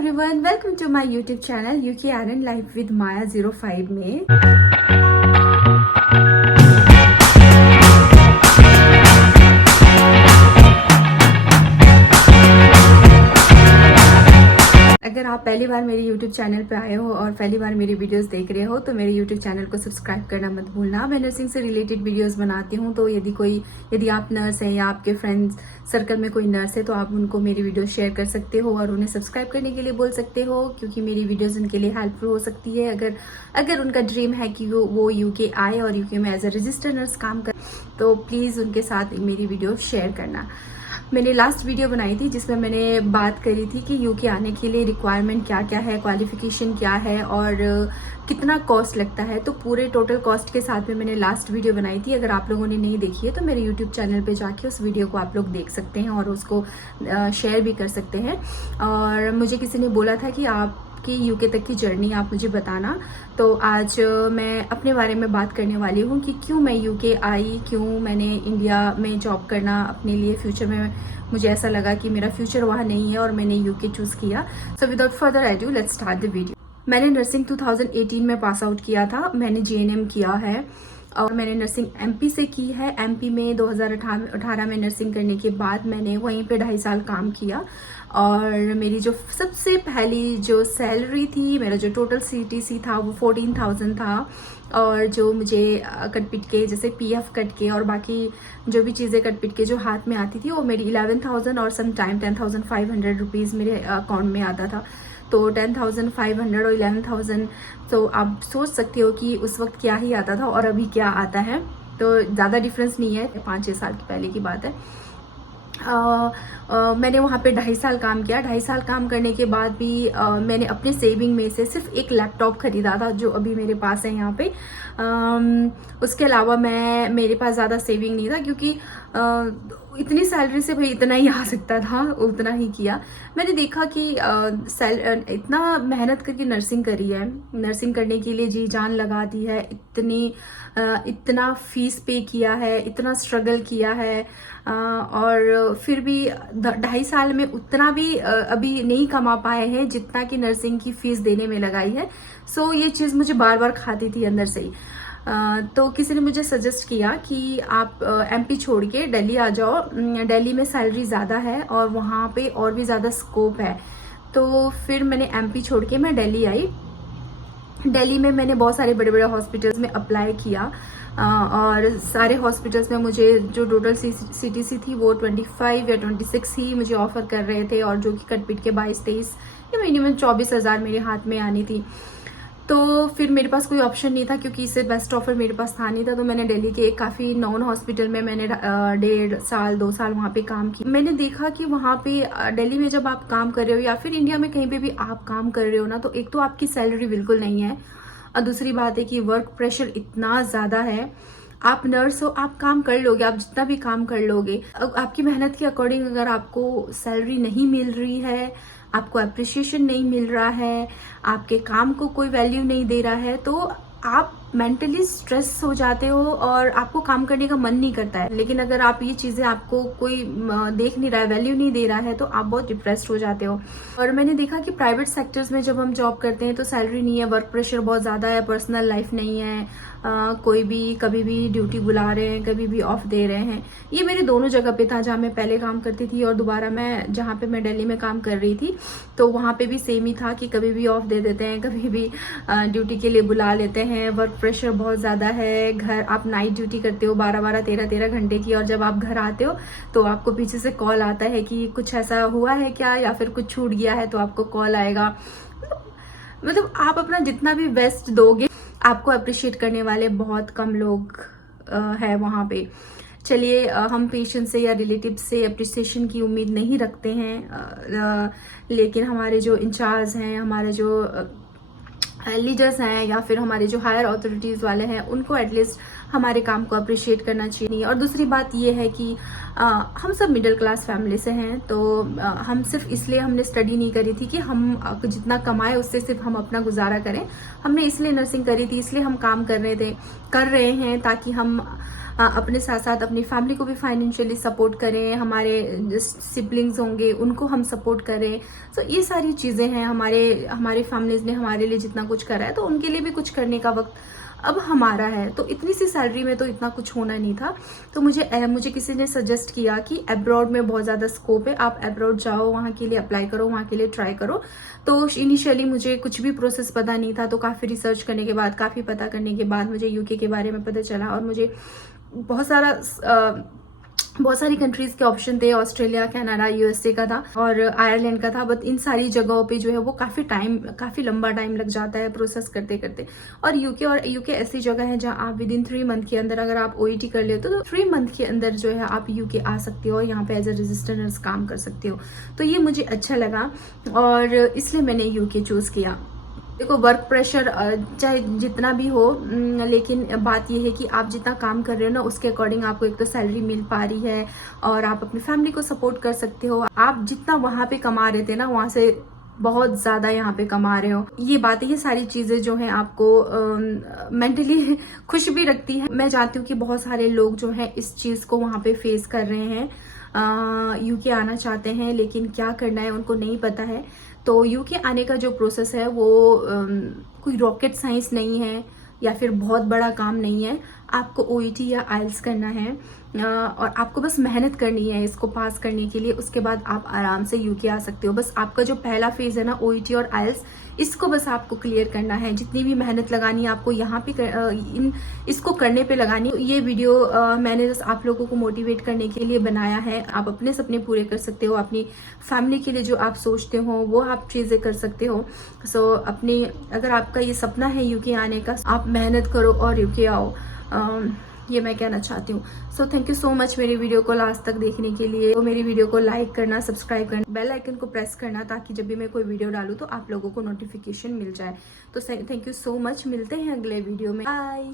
everyone, welcome to my YouTube channel UK Iron Life with Maya 05 में अगर आप पहली बार मेरे YouTube चैनल पे आए हो और पहली बार मेरी वीडियोस देख रहे हो तो मेरे YouTube चैनल को सब्सक्राइब करना मत भूलना। मैं नर्सिंग से रिलेटेड वीडियोस बनाती हूँ, तो यदि आप नर्स हैं या आपके फ्रेंड्स सर्कल में कोई नर्स है तो आप उनको मेरी वीडियो शेयर कर सकते हो और उन्हें सब्सक्राइब करने के लिए बोल सकते हो, क्योंकि मेरी वीडियोस उनके लिए हेल्पफुल हो सकती है। अगर उनका ड्रीम है कि वो UK आए और UK में एज अ रजिस्टर्ड नर्स काम कर, तो प्लीज़ उनके साथ मेरी वीडियो शेयर करना। मैंने लास्ट वीडियो बनाई थी जिसमें मैंने बात करी थी कि UK आने के लिए रिक्वायरमेंट क्या क्या है, क्वालिफिकेशन क्या है और कितना कॉस्ट लगता है। तो पूरे टोटल कॉस्ट के साथ में मैंने लास्ट वीडियो बनाई थी। अगर आप लोगों ने नहीं देखी है तो मेरे YouTube चैनल पे जाके उस वीडियो को आप लोग देख सकते हैं और उसको शेयर भी कर सकते हैं। और मुझे किसी ने बोला था कि आपकी UK तक की जर्नी आप मुझे बताना, तो आज मैं अपने बारे में बात करने वाली हूँ कि क्यों मैं UK आई, क्यों मैंने इंडिया में जॉब करना अपने लिए फ्यूचर में मुझे ऐसा लगा कि मेरा फ्यूचर वहाँ नहीं है और मैंने UK चूज किया। So without further edu let's start the video. मैंने नर्सिंग 2018 में पास आउट किया था। मैंने GNM किया है और मैंने नर्सिंग MP से की है। MP में 2018 में नर्सिंग करने के बाद मैंने वहीं पे 2.5 साल काम किया और मेरी जो सबसे पहली जो सैलरी थी, मेरा जो टोटल CTC था वो 14,000 था। और जो मुझे कट पिट के जैसे PF कट के और बाकी जो भी चीज़ें कट पिट के जो हाथ में आती थी वो मेरी 11,000 और सम टाइम 10,500 रुपीज़ मेरे अकाउंट में आता था। तो 10,500 और 11,000, तो आप सोच सकते हो कि उस वक्त क्या ही आता था और अभी क्या आता है। तो ज़्यादा डिफरेंस नहीं है, 5-6 साल की पहले की बात है। मैंने वहाँ पे 2.5 साल काम किया। 2.5 साल काम करने के बाद भी मैंने अपने सेविंग में से सिर्फ एक लैपटॉप खरीदा था जो अभी मेरे पास है यहाँ पे। उसके अलावा मेरे पास ज़्यादा सेविंग नहीं था, क्योंकि इतनी सैलरी से भाई इतना ही आ सकता था, उतना ही किया। मैंने देखा कि इतना मेहनत करके नर्सिंग करी है, नर्सिंग करने के लिए जी जान लगा दी है, इतना फीस पे किया है, इतना स्ट्रगल किया है और फिर भी 2.5 साल में उतना भी अभी नहीं कमा पाए हैं जितना कि नर्सिंग की फीस देने में लगाई है। सो ये चीज़ मुझे बार बार खाती थी अंदर से ही। तो किसी ने मुझे सजेस्ट किया कि आप MP छोड़ के दिल्ली आ जाओ, दिल्ली में सैलरी ज़्यादा है और वहाँ पे और भी ज़्यादा स्कोप है। तो फिर मैंने MP छोड़ के मैं दिल्ली आई। दिल्ली में मैंने बहुत सारे बड़े बड़े हॉस्पिटल्स में अप्लाई किया और सारे हॉस्पिटल्स में मुझे जो टोटल CTC थी वो 25 या 26 ही मुझे ऑफर कर रहे थे, और जो कि कटपिट के 22-23 या मिनिमम 24,000 मेरे हाथ में आनी थी। तो फिर मेरे पास कोई ऑप्शन नहीं था, क्योंकि इससे बेस्ट ऑफर मेरे पास था नहीं था। तो मैंने दिल्ली के एक काफ़ी नॉन हॉस्पिटल में मैंने 1.5 साल 2 साल वहाँ पे काम किया। मैंने देखा कि वहाँ पे दिल्ली में जब आप काम कर रहे हो या फिर इंडिया में कहीं पे भी आप काम कर रहे हो ना, तो एक तो आपकी सैलरी बिल्कुल नहीं है और दूसरी बात है कि वर्क प्रेशर इतना ज़्यादा है। आप नर्स हो, आप काम कर लोगे, आप जितना भी काम कर लोगे, आपकी मेहनत के अकॉर्डिंग अगर आपको सैलरी नहीं मिल रही है, आपको अप्रिशिएशन नहीं मिल रहा है, आपके काम को कोई वैल्यू नहीं दे रहा है, तो आप मेंटली स्ट्रेस हो जाते हो और आपको काम करने का मन नहीं करता है। लेकिन अगर आप ये चीज़ें आपको कोई देख नहीं रहा है, वैल्यू नहीं दे रहा है, तो आप बहुत डिप्रेस्ड हो जाते हो। और मैंने देखा कि प्राइवेट सेक्टर्स में जब हम जॉब करते हैं तो सैलरी नहीं है, वर्क प्रेशर बहुत ज़्यादा है, पर्सनल लाइफ नहीं है, कोई भी कभी भी ड्यूटी बुला रहे हैं, कभी भी ऑफ दे रहे हैं। ये मेरे दोनों जगह पे था, जहाँ मैं पहले काम करती थी और दोबारा मैं जहाँ पे मैं दिल्ली में काम कर रही थी, तो वहाँ पे भी सेम ही था कि कभी भी ऑफ दे देते हैं, कभी भी ड्यूटी के लिए बुला लेते हैं। वर्क प्रेशर बहुत ज़्यादा है। घर आप नाइट ड्यूटी करते हो 12-12, 13-13 घंटे की, और जब आप घर आते हो तो आपको पीछे से कॉल आता है कि कुछ ऐसा हुआ है क्या या फिर कुछ छूट गया है, तो आपको कॉल आएगा। मतलब आप अपना जितना भी बेस्ट दोगे, आपको अप्रिशिएट करने वाले बहुत कम लोग हैं वहाँ पे। चलिए, हम पेशेंट से या रिलेटिव से अप्रिसिएशन की उम्मीद नहीं रखते हैं, लेकिन हमारे जो इंचार्ज हैं, हमारे जो लीडर्स हैं या फिर हमारे जो हायर अथॉरिटीज़ वाले हैं, उनको एटलीस्ट हमारे काम को अप्रिशिएट करना चाहिए। और दूसरी बात ये है कि हम सब मिडिल क्लास फैमिली से हैं, तो हम सिर्फ इसलिए हमने स्टडी नहीं करी थी कि हम जितना कमाए उससे सिर्फ हम अपना गुजारा करें। हमने इसलिए नर्सिंग करी थी, इसलिए हम काम कर रहे हैं ताकि हम अपने साथ साथ अपनी फैमिली को भी फाइनेंशियली सपोर्ट करें, हमारे सिबलिंग्स होंगे उनको हम सपोर्ट करें। सो ये सारी चीज़ें हैं, हमारे फैमिलीज ने हमारे लिए जितना कुछ करा है तो उनके लिए भी कुछ करने का वक्त अब हमारा है। तो इतनी सी सैलरी में तो इतना कुछ होना नहीं था। तो मुझे किसी ने सजेस्ट किया कि अब्रॉड में बहुत ज़्यादा स्कोप है, आप अब्रॉड जाओ, वहाँ के लिए अप्लाई करो, वहाँ के लिए ट्राई करो। तो इनिशियली मुझे कुछ भी प्रोसेस पता नहीं था, तो काफ़ी रिसर्च करने के बाद, काफ़ी पता करने के बाद मुझे यूके के बारे में पता चला और मुझे बहुत सारी कंट्रीज के ऑप्शन थे। ऑस्ट्रेलिया, कनाडा, यूएसए का था और आयरलैंड का था। बट इन सारी जगहों पे जो है वो काफी लंबा टाइम लग जाता है प्रोसेस करते करते। और यूके ऐसी जगह है जहां आप विद इन 3 मंथ के अंदर, अगर आप ओईटी कर लेते हो तो 3 मंथ के अंदर जो है आप यूके आ सकते हो और यहाँ पे एज ए रजिस्टर नर्स काम कर सकते हो। तो ये मुझे अच्छा लगा और इसलिए मैंने यूके चूज किया। देखो, वर्क प्रेशर चाहे जितना भी हो, लेकिन बात यह है कि आप जितना काम कर रहे हो ना उसके अकॉर्डिंग आपको एक तो सैलरी मिल पा रही है और आप अपनी फैमिली को सपोर्ट कर सकते हो। आप जितना वहां पे कमा रहे थे ना, वहां से बहुत ज्यादा यहाँ पे कमा रहे हो। ये सारी चीजें जो है आपको मेंटली खुश भी रखती है। मैं जानती हूँ कि बहुत सारे लोग जो है इस चीज को वहां पे फेस कर रहे हैं, यूके आना चाहते हैं लेकिन क्या करना है उनको नहीं पता है। तो यूके आने का जो प्रोसेस है वो कोई रॉकेट साइंस नहीं है या फिर बहुत बड़ा काम नहीं है। आपको ओईटी या आइल्स करना है और आपको बस मेहनत करनी है इसको पास करने के लिए। उसके बाद आप आराम से यूके आ सकते हो। बस आपका जो पहला फेज है ना, ओईटी और आइल्स, इसको बस आपको क्लियर करना है। जितनी भी मेहनत लगानी है आपको यहाँ पे इसको करने पे लगानी है। ये वीडियो मैंने बस आप लोगों को मोटिवेट करने के लिए बनाया है। आप अपने सपने पूरे कर सकते हो, अपनी फैमिली के लिए जो आप सोचते हो वो आप चीजें कर सकते हो। सो अगर आपका ये सपना है यूके आने का, आप मेहनत करो और यूके आओ। ये मैं कहना चाहती हूँ। So thank you so much मेरी वीडियो को लास्ट तक देखने के लिए। तो मेरी वीडियो को लाइक करना, सब्सक्राइब करना, बेल आइकन को प्रेस करना ताकि जब भी मैं कोई वीडियो डालूँ तो आप लोगों को नोटिफिकेशन मिल जाए। तो थैंक यू सो मच, मिलते हैं अगले वीडियो में। बाय।